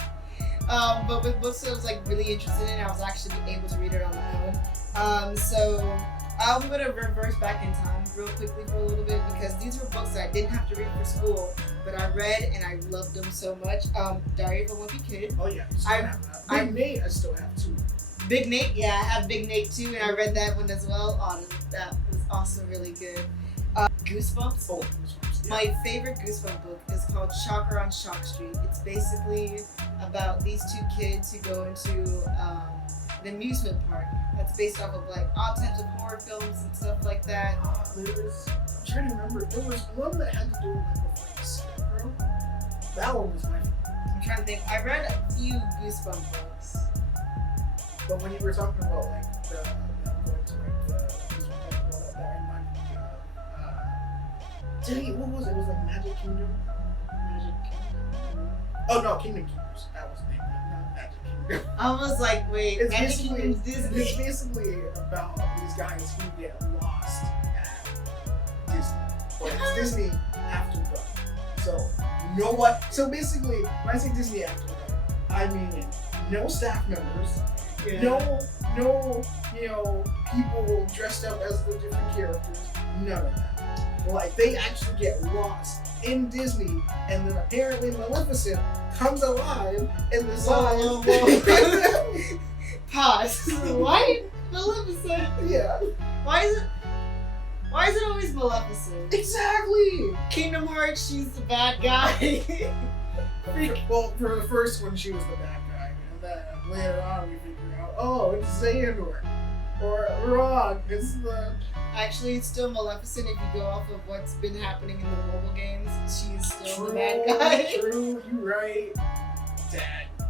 But with books that I was like really interested in, I was actually able to read it on my own. So I'm gonna reverse back in time real quickly for a little bit because these were books that I didn't have to read for school, but I read and I loved them so much. Diary of a Wimpy Kid. Oh yeah, I have that. Big Nate, I still have too. Big Nate, yeah, I have Big Nate too, and I read that one as well. That was also really good. Goosebumps. Oh, Goosebumps. Yeah. My favorite Goosebumps book is called Chakra on Shock Street. It's basically about these two kids who go into an amusement park that's based off of like all types of horror films and stuff like that. I'm trying to remember. There was one that had to do with like Scarecrow. That one was my favorite. I'm trying to think. I read a few Goosebumps books. But when you were talking about like the going to like the that reminded me of dang, what was it? It was like Magic Kingdom. Oh no, Kingdom Keepers. That was the name, not Magic Kingdom. I was like, wait, It's Magic basically Kingdom's Disney. it's basically about these guys who get lost at Disney. But it's Disney after dark. So you know what? So basically, when I say Disney after dark, I mean no staff members. Yeah. No, people dressed up as the different characters. None of that. Like, they actually get lost in Disney, and then apparently Maleficent comes alive and decides. Whoa. Pause. Why Maleficent? Yeah. Why is it always Maleficent? Exactly. Kingdom Hearts, she's the bad guy. Well, for the first one, she was the bad guy, and then later on we figure out, oh, it's Xehanort. Or wrong, it's the... Actually, it's still Maleficent if you go off of what's been happening in the mobile games. She's still the bad guy. True, you're right.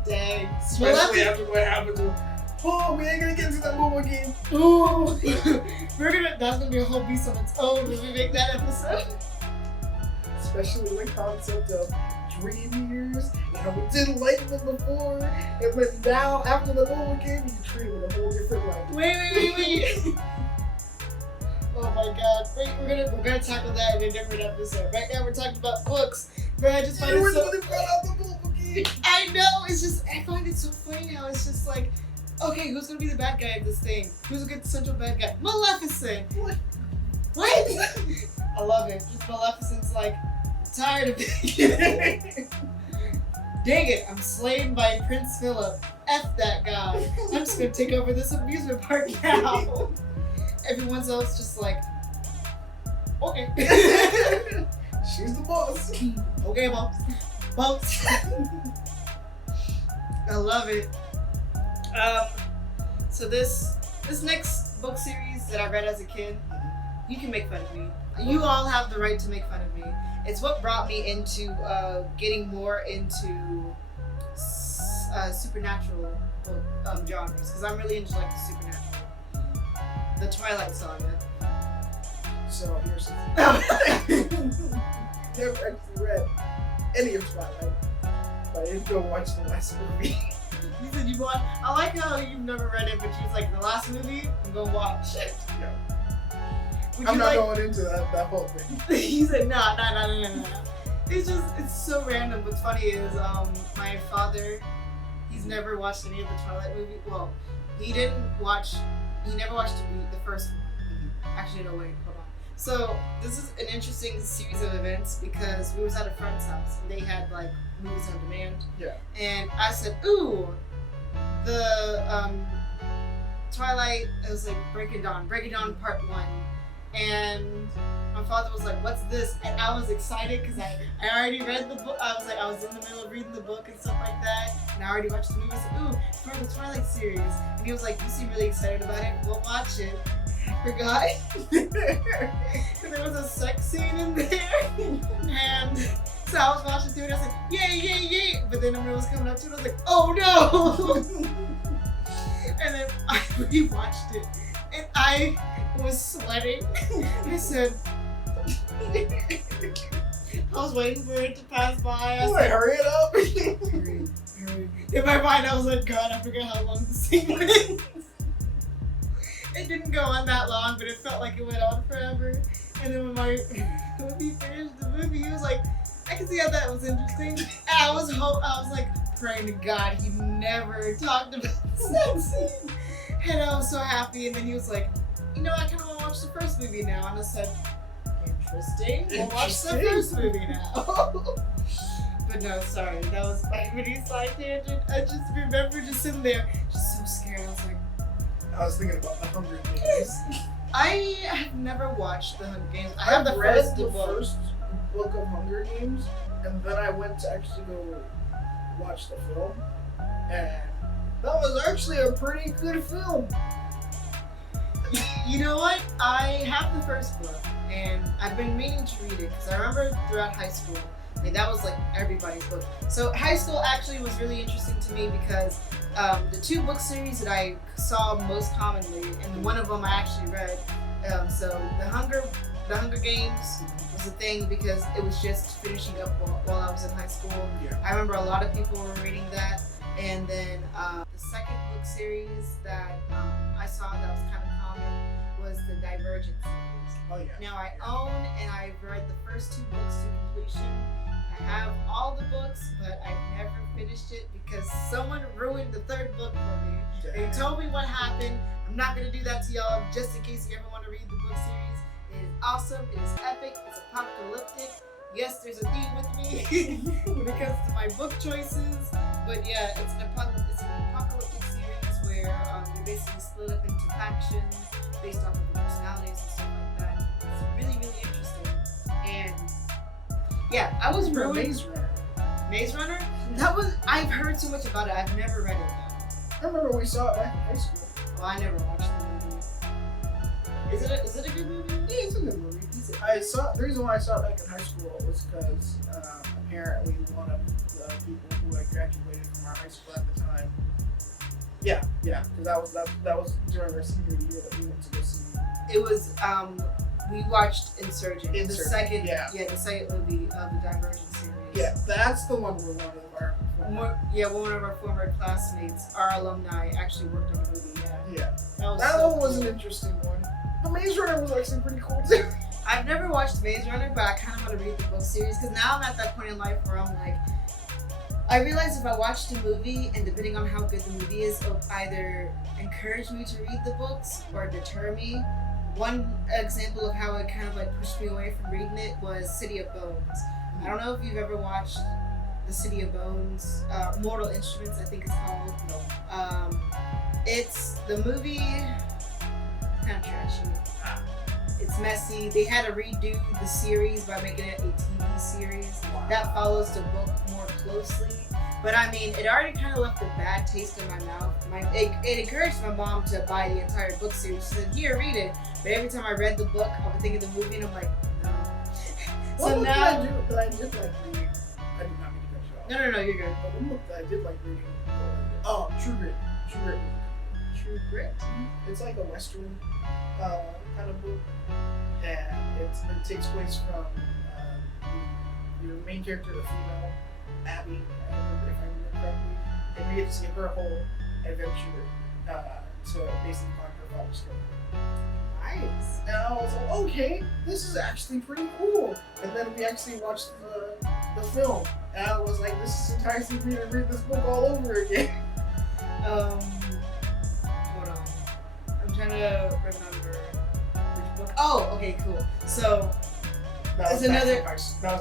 Dang. Especially after what happened to... Oh, we ain't gonna get into that mobile game. Ooh. That's gonna be a whole beast on its own when we make that episode. Especially the concept of dream years, and how we didn't like them before, and then now after the mobile game, you treat it with a whole different light. Wait. Oh my god. Wait, we're gonna tackle that in a different episode. Right now we're talking about books. But I just find You it were so... the one who brought out the mobile game. I know, it's just, I find it so funny how it's just like, okay, who's gonna be the bad guy of this thing? Who's gonna get the central bad guy? Maleficent! What? I love it. Just Maleficent's like, tired of it. Dang it, I'm slayed by Prince Philip. F that guy. I'm just gonna take over this amusement park now. Everyone else just like, okay. She's the boss. Okay, boss. I love it. So this next book series that I read as a kid, you can make fun of me. You all have the right to make fun of me. It's what brought me into getting more into supernatural genres, because I'm really into like the supernatural. The Twilight Saga. So here's the thing. Never actually read any of Twilight, but I did go watch the last movie. You said you watched. I like how you've never read it, but you was like, the last movie, I'm gonna watch it. Yeah. I'm not going into that whole thing. You said no. It's so random. What's funny is my father, he's never watched any of the Twilight movies. Well, he never watched the first one. Actually, no, wait, hold on. So this is an interesting series of events because we was at a friend's house and they had like movies on demand. Yeah. And I said, ooh, the Twilight, it was like Breaking Dawn Part 1. And my father was like, what's this? And I was excited because I already read the book. I was in the middle of reading the book and stuff like that. And I already watched the movie. I said, ooh, it's part of the Twilight series. And he was like, you seem really excited about it. We'll watch it. forgot. There was a sex scene in there. And so I was watching through it, and I was like, yay, yay, yay. But then when it was coming up to it, I was like, oh no. And then I rewatched it, and I was sweating. I said, I was waiting for it to pass by. Boy, hurry it up. Hurry. In my mind, I was like, God, I forgot how long the scene was. It didn't go on that long, but it felt like it went on forever. And then when he finished the movie, he was like, I can see how that was interesting. And I was like praying to God he never talked about that scene. And I was so happy. And then he was like, you know, I kind of want to watch the first movie now. And I said, interesting. We'll watch the first movie now. But no, sorry, that was my mini side tangent. I just remember just sitting there, just so scared. I was like, I was thinking about the Hunger Games. I have never watched the Hunger Games. I have read first the book. first book of Hunger Games, and then I went to actually go watch the film, and that was actually a pretty good film. You know what? I have the first book, and I've been meaning to read it because I remember throughout high school, like that was like everybody's book. So high school actually was really interesting to me because the two book series that I saw most commonly, and one of them I actually read. So the Hunger Games was a thing because it was just finishing up while I was in high school. Yeah. I remember a lot of people were reading that, and then the second book series that I saw that was kind of common was the Divergent series. Oh yeah. Now I own and I've read the first two books to completion. I have all the books, but I've never finished it because someone ruined the third book for me. They told me what happened. I'm not going to do that to y'all just in case you ever want to read the book series. It is awesome. It is epic. It's apocalyptic. Yes, there's a theme with me when it comes to my book choices. But yeah, it's an apocalyptic series where you're basically split up into factions based off of the personalities and stuff like that. It's really, really interesting. And yeah, I was ruined. Maze Runner. Maze Runner? I've heard so much about it. I've never read it though. I remember we saw it back in high school. Well, I never watched the movie. Is it a good movie? Yeah, it's a good movie. The reason why I saw it back in high school was because apparently one of the people who had graduated from our high school at the time. Yeah, because that was during our senior year that we went to go see. It was we watched Insurgent. The second movie of the Divergent series. Yeah, that's the one where one of our former classmates, our alumni, actually worked on the movie. Yeah. That one was an interesting one. The Maze Runner was actually pretty cool too. I've never watched Maze Runner, but I kind of want to read the book series because now I'm at that point in life where I'm like, I realize if I watch the movie and depending on how good the movie is, it'll either encourage me to read the books or deter me. One example of how it kind of like pushed me away from reading it was City of Bones. I don't know if you've ever watched the City of Bones, Mortal Instruments, I think it's called. No. It's the movie, kind of trashy. It's messy. They had to redo the series by making it a TV series that follows the book more closely. But I mean, it already kind of left a bad taste in my mouth. It encouraged my mom to buy the entire book series. She said, here, read it. But every time I read the book, I would think of the movie and I'm like, no. What book I did like reading? I did not mean to cut you off. No, you're good. But one book that I did like reading was True Grit. True Grit? It's like a Western kind of book. And it takes place from your main character, the female, Abby, if I remember correctly, and we get to see her whole adventure to basically find her father's killer. Nice. And I was like, okay, this is actually pretty cool. And then we actually watched the film, and I was like, this is enticing me to read this book all over again. Hold on. I'm trying to remember which book. Oh, okay, cool. So That was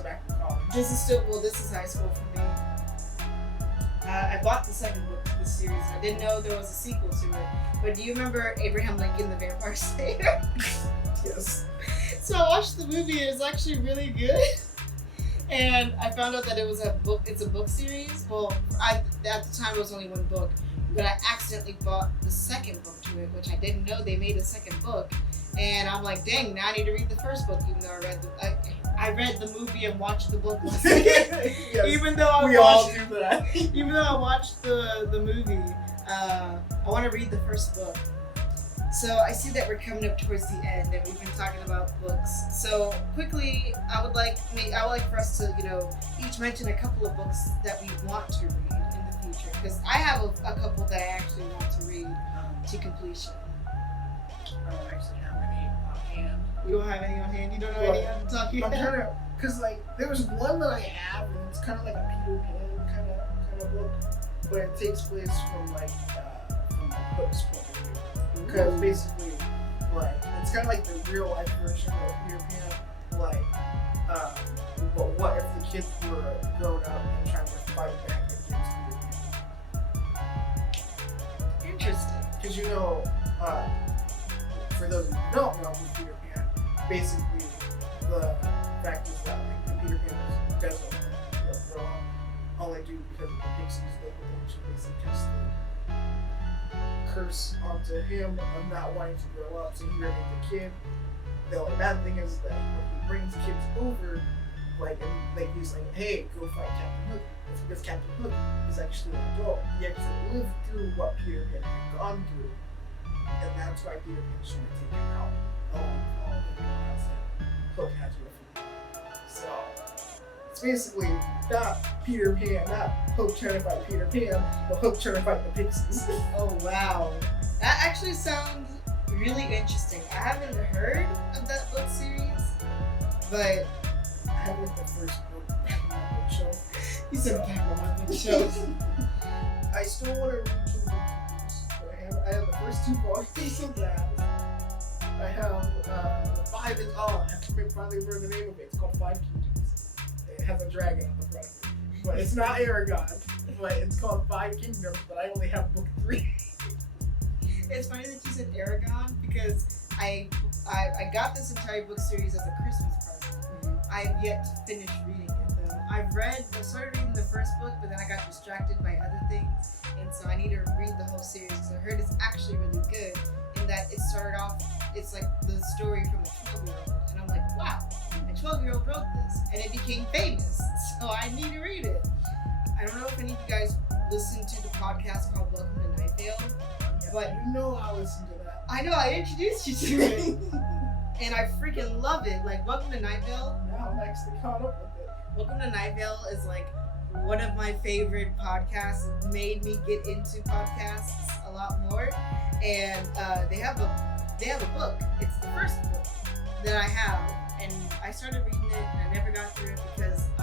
back in college. This is high school for me. I bought the second book of the series. I didn't know there was a sequel to it. But do you remember Abraham Lincoln, the Vampire Slayer? Yes. So I watched the movie. It was actually really good. And I found out that it was a book. It's a book series. Well, at the time it was only one book. But I accidentally bought the second book to it, which I didn't know they made a second book. And I'm like, dang, now I need to read the first book, even though I read the movie and watched the book. Yes, even though I all do that. even though I watched the movie, I want to read the first book. So I see that we're coming up towards the end, and we've been talking about books. So quickly, I would like for us to, each mention a couple of books that we want to read in the future. Because I have a couple that I actually want to read to completion. I don't actually have any on hand. You don't have any on hand? You don't know any I'm talking I'm about? trying to, because there was one that I have, and it's kind of like a Peter Pan kind of book, but it takes place from Hook's point of view. Because basically, it's kind of like the real life version of Peter Pan. But what if the kids were grown up and trying to fight back against Peter Pan? Interesting. Because for those who don't know Peter Pan, basically the fact is that when Peter Pan does grow up, only do because of the pixies, they would actually basically cast the curse onto him of not wanting to grow up, so he remains a kid. The only bad thing is that when he brings kids over, he's like, hey, go fight Captain Hook. It's because Captain Hook is actually an adult. He actually lived through what Peter Pan had gone through. And that's why Peter Pan's trying to take him out along with all the things that Hook has with him. So it's basically not Peter Pan, not Hook trying to fight Peter Pan, but Hook trying to fight the pixies. Oh wow. That actually sounds really interesting. I haven't heard of that book series, but I have the first book on my bookshelf. You said back on my bookshelf. I still want to read Kingdom Keepers, but I have the first 2 volumes of that. I have the 5 is I have to finally remember the name of it. It's called 5 Kingdoms. It has a dragon on the front of it. But it's not Aragon. But it's called 5 Kingdoms, but I only have book 3. It's funny that you said Aragon because I got this entire book series as a Christmas present. Mm-hmm. I have yet to finish reading it though. I started reading the first book, but then I got distracted by other things, and so I need to read the whole series because I heard it's actually really good. In that it started off, it's like the story from a 12-year-old, and I'm like, wow, a 12-year-old wrote this, and it became famous, so I need to read it. I don't know if any of you guys listen to the podcast called Welcome to Night Vale. But I listened to that. I know, I introduced you to it. And I freaking love it. Welcome to Night Vale. Now I'm actually caught up with it. Welcome to Night Vale is one of my favorite podcasts. It made me get into podcasts a lot more. And they have a book. It's the first book that I have. And I started reading it and I never got through it because it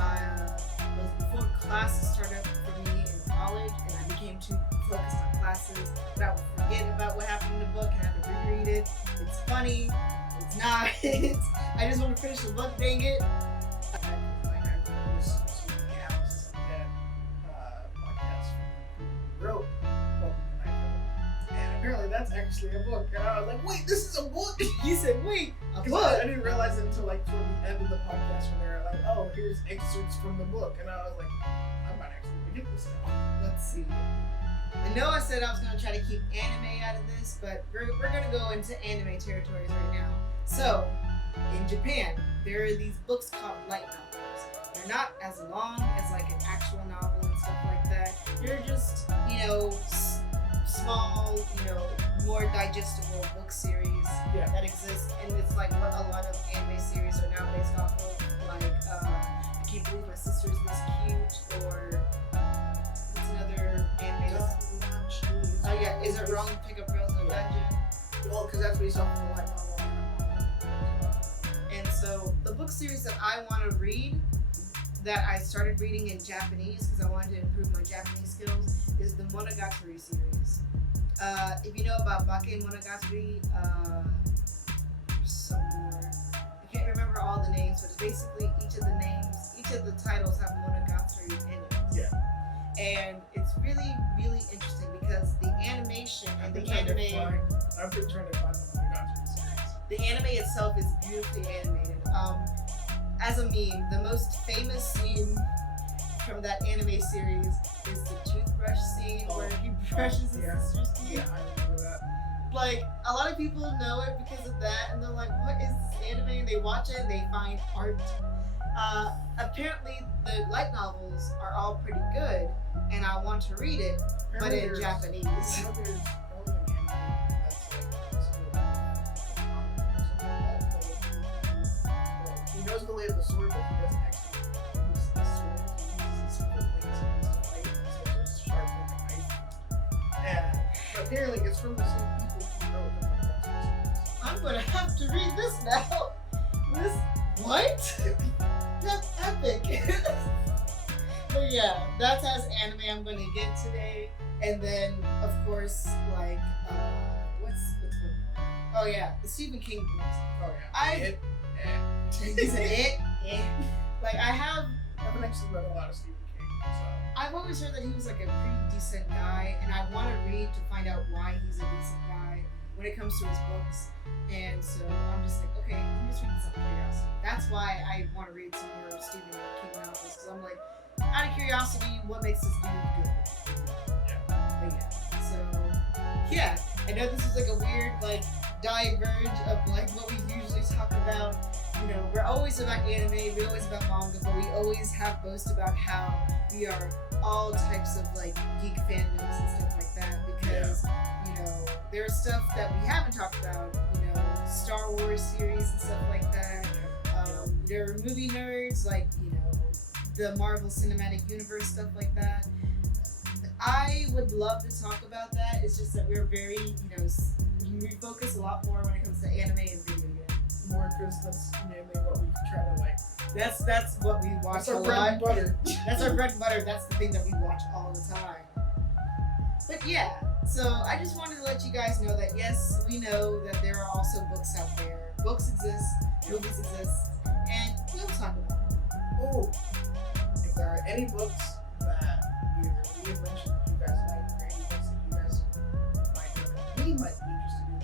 was before classes started for me in college, and I became too focused on classes that I would forget about what happened in the book and have to reread it. It's funny, it's not. I just want to finish the book, dang it. I listened to the Alice and Dad podcast who wrote Welcome to Night Vale. And apparently that's actually a book. And I was like, wait, this is a book? You said, wait, a Because book? I didn't realize it until toward the end of the podcast when they were like, oh, here's excerpts from the book. And I was like, I might actually get this now. Let's see. I know I said I was going to try to keep anime out of this, but we're going to go into anime territories right now. So, in Japan, there are these books called light novels. They're not as long as an actual novel and stuff like that. They're just, small, more digestible book series that exist. And it's what a lot of anime series are now based off of. I Can't Believe My Sister's Miss Cute, or what's another anime? Oh yeah, Is It Wrong to Pick Up Girls in a Dungeon? Well, because that's based off of a light novel. And so the book series that I want to read, that I started reading in Japanese because I wanted to improve my Japanese skills, is the Monogatari series. If you know about Bake Monogatari, some more. I can't remember all the names, but it's basically each of the titles have Monogatari in it. Yeah. And it's really, really interesting because the animation and the anime. I've been trying to find the Monogatari series. The anime itself is beautifully animated. As a meme, the most famous scene from that anime series is the toothbrush scene where he brushes his sister's teeth. Yeah, I remember that. like a lot of people know it because of that, and they're like, "What is this anime?" And they watch it and they find art. Apparently, the light novels are all pretty good, and I want to read it, but in Japanese. He knows the lay of the sword, but he doesn't actually use the sword. He uses his foot wings to fight instead of just sharp like a knife. And but apparently it's from the same people who wrote the manga. I'm gonna have to read this now. What? That's epic. But yeah, that's as anime I'm gonna get today. And then of course, like what's one? Oh yeah, the Stephen King books. Oh yeah. He said it. Like I haven't actually read a lot of Stephen King, so I've always heard that he was like a pretty decent guy, and I want to read to find out why he's a decent guy when it comes to his books. And so I'm just like, okay, I'm just reading some curiosity. That's why I want to read some more Stephen King novels, because I'm like, out of curiosity, what makes this dude good? yeah. But yeah, so yeah, I know this is like a weird like diverge of like what we usually talk about. You know, we're always about anime, we're always about manga, but we always have boast about how we are all types of like geek fandoms and stuff like that, because you know, there's stuff that we haven't talked about, you know, Star Wars series and stuff like that. There are movie nerds, like, you know, the Marvel Cinematic Universe, stuff like that. I would love to talk about that. It's just that we're very, you know, we focus a lot more when it comes to anime and video games. More because that's mainly what we try to like. That's what we watch That's our a bread lot. and butter. That's our bread and butter. That's the thing that we watch all the time. But yeah, so I just wanted to let you guys know that yes, we know that there are also books out there. Books exist, movies exist, and we'll talk about them. Oh, if there are any books that either we have mentioned that you guys like, or any books that you guys might know that we might be interested in,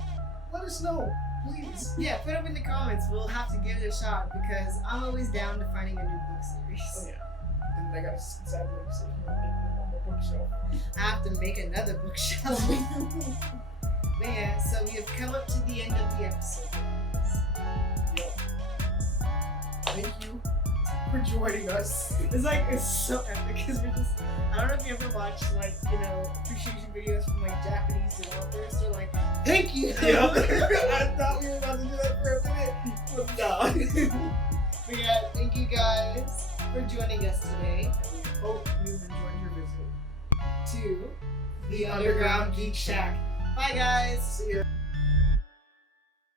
let us know, please. Yeah, put them in the comments. We'll have to give it a shot because I'm always down to finding a new book series. Oh yeah. And I gotta sadly sit here and make one more bookshelf. I have to make another bookshelf. But yeah, so we have come up to the end of the episode. Yep. Thank you for joining us. It's like, it's so epic because we're just, I don't know if you ever watched like, you know, appreciation videos from like Japanese developers. They're like, thank you. Yeah. I thought we were about to do that for a minute, but no. But yeah, thank you guys for joining us today. And we hope you enjoyed your visit To the Underground Geek Shack. Bye guys. See ya.